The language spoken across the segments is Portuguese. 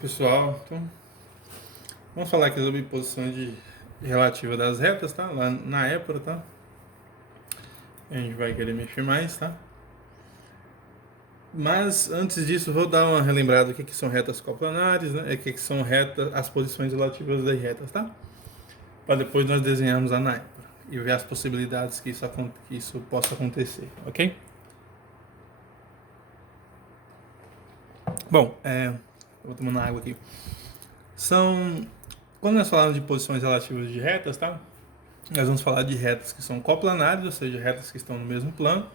Pessoal, então vamos falar aqui sobre posição relativa das retas, tá? Lá na época, tá? A gente vai querer mexer mais, tá? Mas antes disso, vou dar uma relembrada do que são retas coplanares, né? O que são retas, as posições relativas das retas, tá? Para depois nós desenharmos a naipora e ver as possibilidades que isso possa acontecer, ok? Bom, vou tomando água aqui. Quando nós falamos de posições relativas de retas, tá? Nós vamos falar de retas que são coplanares, ou seja, retas que estão no mesmo plano,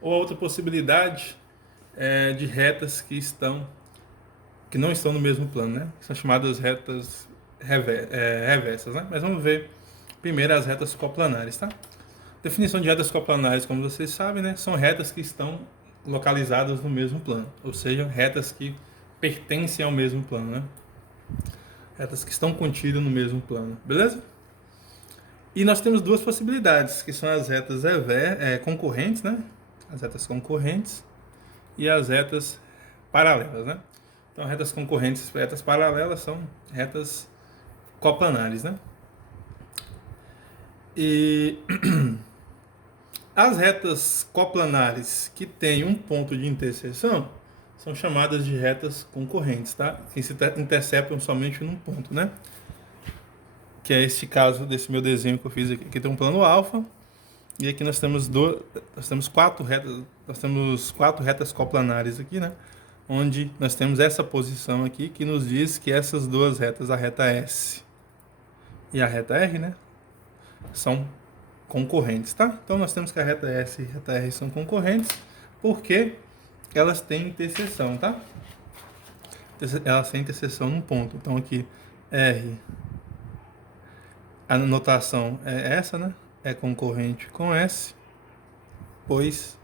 ou a outra possibilidade é de retas que não estão no mesmo plano, né? São chamadas retas reversas, né? Mas vamos ver primeiro as retas coplanares, tá? Definição de retas coplanares, como vocês sabem, né? São retas que estão localizadas no mesmo plano, ou seja, retas que pertencem ao mesmo plano, né? Retas que estão contidas no mesmo plano, beleza? E nós temos duas possibilidades, que são as retas concorrentes, né? As retas concorrentes e as retas paralelas, né? Então, retas concorrentes e retas paralelas são retas coplanares, né? E as retas coplanares que têm um ponto de interseção são chamadas de retas concorrentes, tá? Que se interceptam somente num ponto, né? Que é este caso desse meu desenho que eu fiz aqui. Aqui tem um plano alfa e aqui nós temos quatro retas coplanares aqui, né? Onde nós temos essa posição aqui que nos diz que essas duas retas, a reta S e a reta R, né, são concorrentes, tá? Então nós temos que a reta S e a reta R são concorrentes porque elas têm interseção, tá? Elas têm interseção num ponto. Então aqui R, a notação é essa, né? É concorrente com S, pois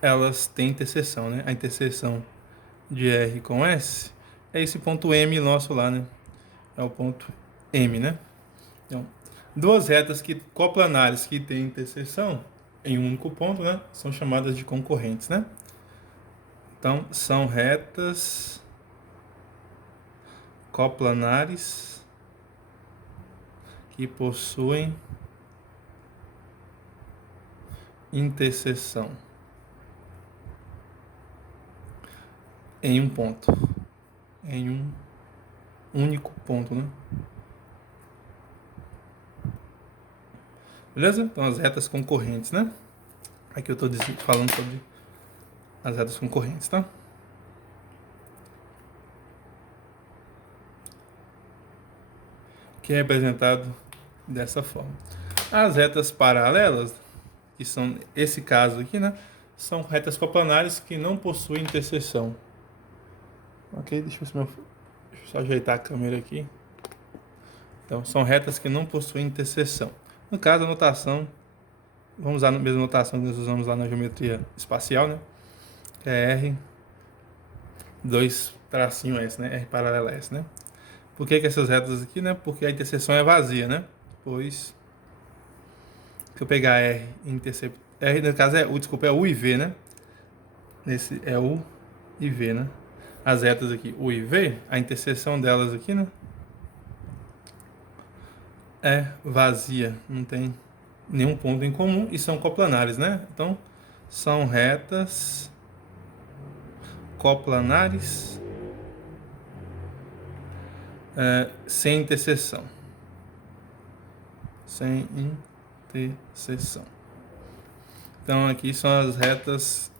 elas têm interseção, né? A interseção de R com S é esse ponto M nosso lá, né? É o ponto M, né? Então, duas retas coplanares que têm interseção em um único ponto, né? São chamadas de concorrentes, né? Então, são retas coplanares que possuem interseção em um ponto, em um único ponto, né? Beleza? Então, as retas concorrentes, né? Aqui eu estou falando sobre as retas concorrentes, tá? Que é representado dessa forma. As retas paralelas, que são esse caso aqui, né? São retas coplanares que não possuem interseção. Ok? Deixa eu só ajeitar a câmera aqui. Então, são retas que não possuem interseção. No caso, a notação, vamos usar a mesma notação que nós usamos lá na geometria espacial, né? Que é R, 2 tracinho S, né? R paralelo a S, né? Por que essas retas aqui, né? Porque a interseção é vazia, né? Pois, se eu pegar R e interceptar... R, no caso, é U e V, né? Nesse é U e V, né? As retas aqui, U e V, a interseção delas aqui, né? É vazia, não tem nenhum ponto em comum e são coplanares, né? Então, são retas coplanares sem interseção. Sem interseção. Então, aqui são as retas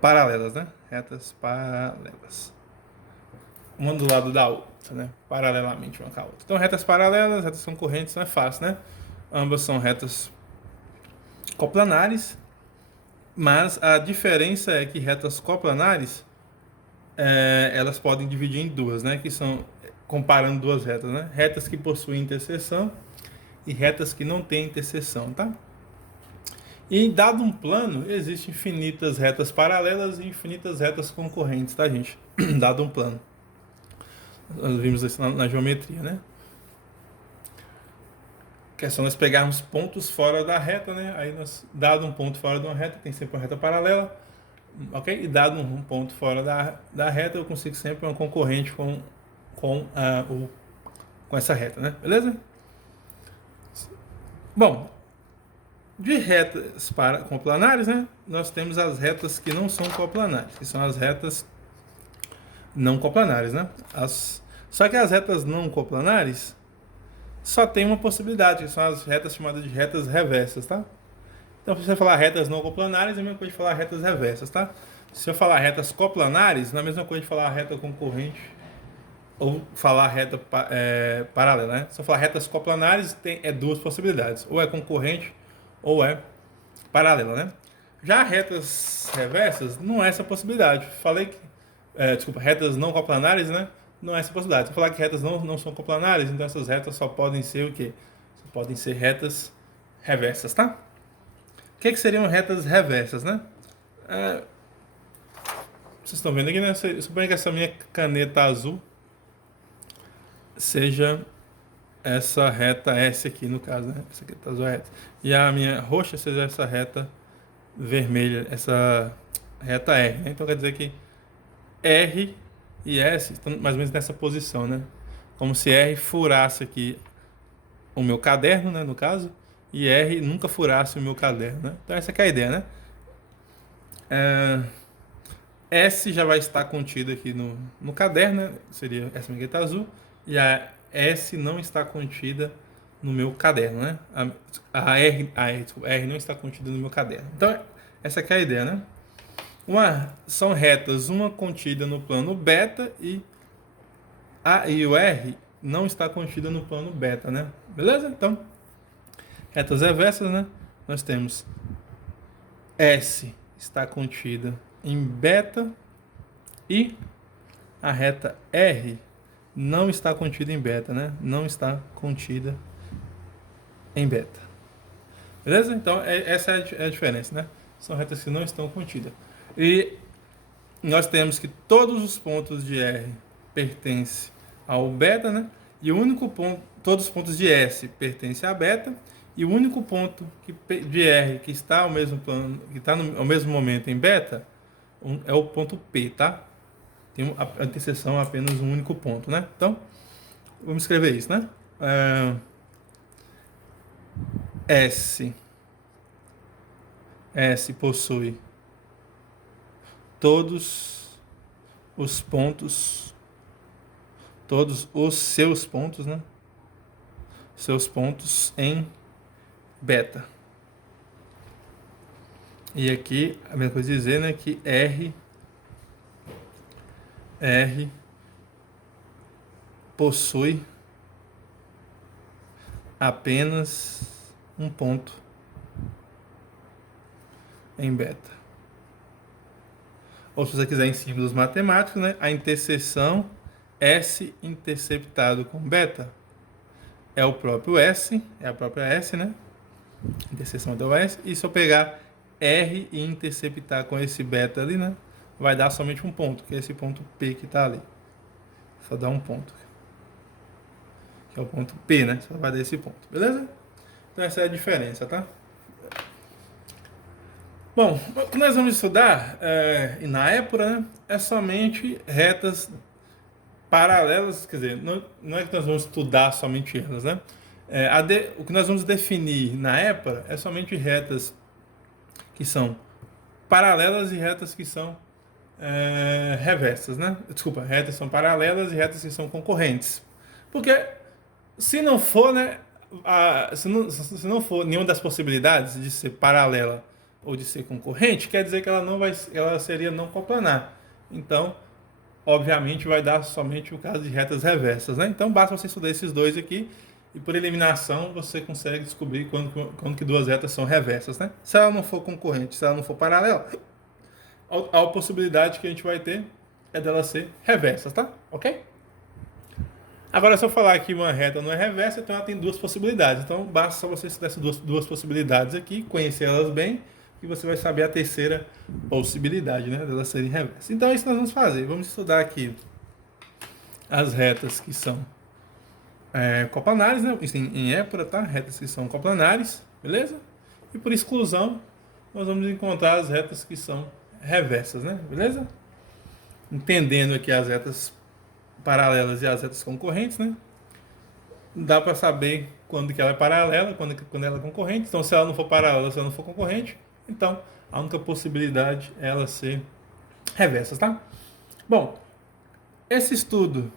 paralelas, né? Retas paralelas. Uma do lado da outra, né? Paralelamente uma com a outra. Então, retas paralelas, retas concorrentes, não é fácil, né? Ambas são retas coplanares, mas a diferença é que retas coplanares elas podem dividir em duas, né? Que são, comparando duas retas, né? Retas que possuem interseção e retas que não têm interseção, tá? E dado um plano, existem infinitas retas paralelas e infinitas retas concorrentes, tá, gente? Dado um plano. Nós vimos isso na geometria, né? que é só nós pegarmos pontos fora da reta, né? Aí, dado um ponto fora de uma reta, tem sempre uma reta paralela, ok? E dado um ponto fora da reta, eu consigo sempre uma concorrente com, com essa reta, né? Beleza? Bom, de retas coplanares, né? Nós temos as retas que não são coplanares, que são as retas não coplanares, né? Só que as retas não coplanares só tem uma possibilidade, que são as retas chamadas de retas reversas, tá? Então, se você falar retas não coplanares, é a mesma coisa de falar retas reversas, tá? Se eu falar retas coplanares, não é a mesma coisa de falar reta concorrente ou falar reta paralela, né? Se eu falar retas coplanares, tem duas possibilidades, ou é concorrente ou é paralela, né? Já retas reversas, não é essa possibilidade. Falei que, desculpa, retas não coplanares, né? Não é essa possibilidade. Se eu falar que retas não são coplanares, então essas retas só podem ser o quê? Só podem ser retas reversas, tá? O que seriam retas reversas, né? Vocês estão vendo aqui, né? Suponha que essa minha caneta azul seja essa reta S aqui, no caso, né? Essa caneta azul é reta. E a minha roxa seja essa reta vermelha, essa reta R, né? Então quer dizer que R e S estão mais ou menos nessa posição, né? Como se R furasse aqui o meu caderno, né, no caso, e R nunca furasse o meu caderno, né? Então essa é a ideia, né? S já vai estar contida aqui no caderno, né? Seria essa maqueta azul, e a S não está contida no meu caderno, né? A R não está contida no meu caderno. Então essa aqui é a ideia, né? São retas, uma contida no plano beta e A e o R não está contida no plano beta, né? Beleza? Então, retas reversas, né? Nós temos S está contida em beta e a reta R não está contida em beta, né? Não está contida em beta. Beleza? Então, essa é a diferença, né? São retas que não estão contidas. E nós temos que todos os pontos de R pertencem ao beta, né? E o único ponto, todos os pontos de S pertencem a beta, e o único ponto de R que está ao mesmo plano, que está ao mesmo momento em beta, é o ponto P, tá? Tem a interseção apenas um único ponto, né? Então, vamos escrever isso, né? S possui todos os pontos, todos os seus pontos, né? Seus pontos em beta. E aqui a mesma coisa dizer, né, que R possui apenas um ponto em beta. Ou se você quiser em símbolos matemáticos, né, a interseção S interceptado com beta é o próprio S, é a própria S, né? Interseção do S. E se eu pegar R e interceptar com esse beta ali, né? Vai dar somente um ponto, que é esse ponto P que está ali. Só dá um ponto. Que é o ponto P, né? Só vai dar esse ponto, beleza? Então essa é a diferença, tá? Bom, o que nós vamos estudar na épora, né, é somente retas paralelas, quer dizer, não é que nós vamos estudar somente elas, né? O que nós vamos definir na épora é somente retas que são paralelas e retas que são reversas, né? Desculpa, retas são paralelas e retas que são concorrentes. Porque se não for, né, se não for nenhuma das possibilidades de ser paralela ou de ser concorrente, quer dizer que ela seria não coplanar. Então, obviamente, vai dar somente o caso de retas reversas, né? Então, basta você estudar esses dois aqui e por eliminação você consegue descobrir quando que duas retas são reversas, né? Se ela não for concorrente, se ela não for paralela, a possibilidade que a gente vai ter é dela ser reversa, tá? Ok? Agora, se eu falar que uma reta não é reversa, então ela tem duas possibilidades. Então, basta só você estudar essas duas possibilidades aqui, conhecer elas bem, e você vai saber a terceira possibilidade, né, delas serem reversas. Então, é isso que nós vamos fazer. Vamos estudar aqui as retas que são coplanares, né? Isso em épora, tá? Retas que são coplanares, beleza? E por exclusão, nós vamos encontrar as retas que são reversas, né? Beleza? Entendendo aqui as retas paralelas e as retas concorrentes, né? Dá para saber quando que ela é paralela, quando ela é concorrente. Então, se ela não for paralela, se ela não for concorrente, então a única possibilidade é ela ser reversas, tá? Bom, esse estudo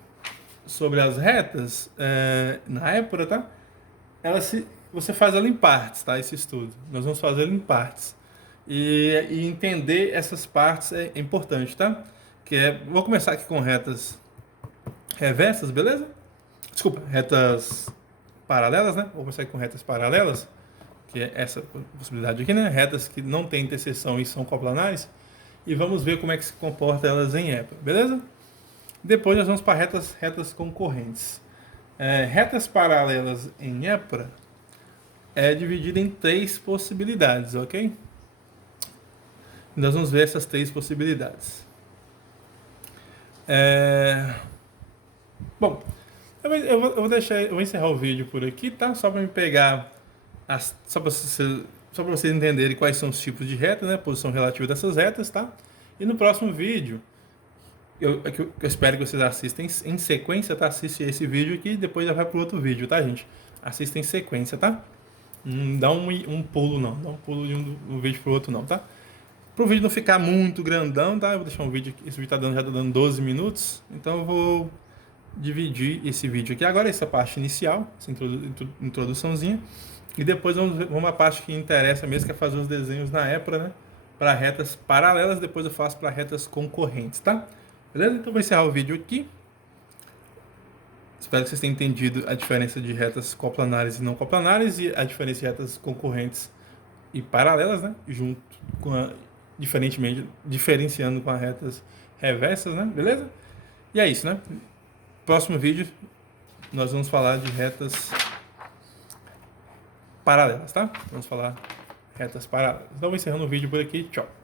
sobre as retas na épora, tá? Você faz ela em partes, tá? Esse estudo. Nós vamos fazer ela em partes. E entender essas partes é importante, tá? Vou começar aqui com retas reversas, beleza? Desculpa, retas paralelas, né? Vou começar aqui com retas paralelas, que é essa possibilidade aqui, né? Retas que não têm interseção e são coplanares. E vamos ver como é que se comporta elas em épora, beleza? Depois nós vamos para retas concorrentes. Retas paralelas em épora é dividida em 3 possibilidades, ok? Nós vamos ver essas 3 possibilidades. Bom, eu vou encerrar o vídeo por aqui, tá? Só para me pegar, só para vocês entenderem quais são os tipos de reta, né? Posição relativa dessas retas, tá? E no próximo vídeo, eu espero que vocês assistam em sequência, tá? Assiste esse vídeo aqui e depois já vai para o outro vídeo, tá, gente? Assista em sequência, tá? Não dá um pulo, não. Dá um pulo de um vídeo para o outro, não, tá? Para o vídeo não ficar muito grandão, tá? Eu vou deixar um vídeo aqui. Esse vídeo já tá dando 12 minutos. Então eu vou dividir esse vídeo aqui. Agora essa parte inicial, essa introduçãozinha. E depois vamos à parte que interessa mesmo, que é fazer os desenhos na épora, né? Para retas paralelas. Depois eu faço para retas concorrentes, tá? Beleza? Então eu vou encerrar o vídeo aqui. Espero que vocês tenham entendido a diferença de retas coplanares e não coplanares e a diferença de retas concorrentes e paralelas, né? Junto com diferenciando com as retas reversas, né? Beleza? E é isso, né? Próximo vídeo nós vamos falar de retas paralelas, tá? Vamos falar retas paralelas. Então vou encerrando o vídeo por aqui. Tchau.